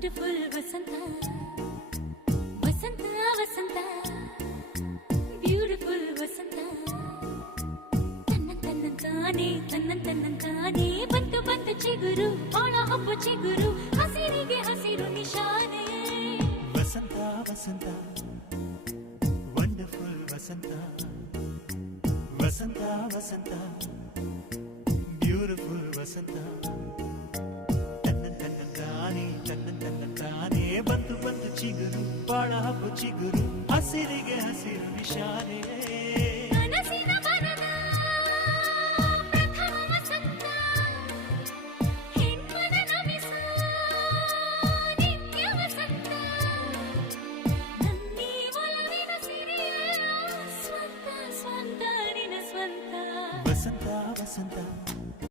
wonderful ವಸಂತ ವಸಂತ ವಸಂತ beautiful ವಸಂತ ತನ್ನಂತಾನೆ ಬಂತು ಬಂತು ಚಿಗುರು ಒಳ ಹಬ್ಬ ಚಿಗುರು ಹಸಿರಿಗೆ ಹಸಿರು ನಿಶಾನೆ ವಸಂತ ವಸಂತ ವಂಡರ್ಫುಲ್ ವಸಂತ ವಸಂತ ವಸಂತ ಬ್ಯೂಟಿಫುಲ್ ವಸಂತ ತನ್ನಂತಾನೆ ಬಂತು ಬಂತು ಚಿಗುರು ಬಾಳ ಹಬ್ಬ ಚಿಗುರು ಹಸಿರಿಗೆ ಹಸಿರು ನಿಶಾನೆ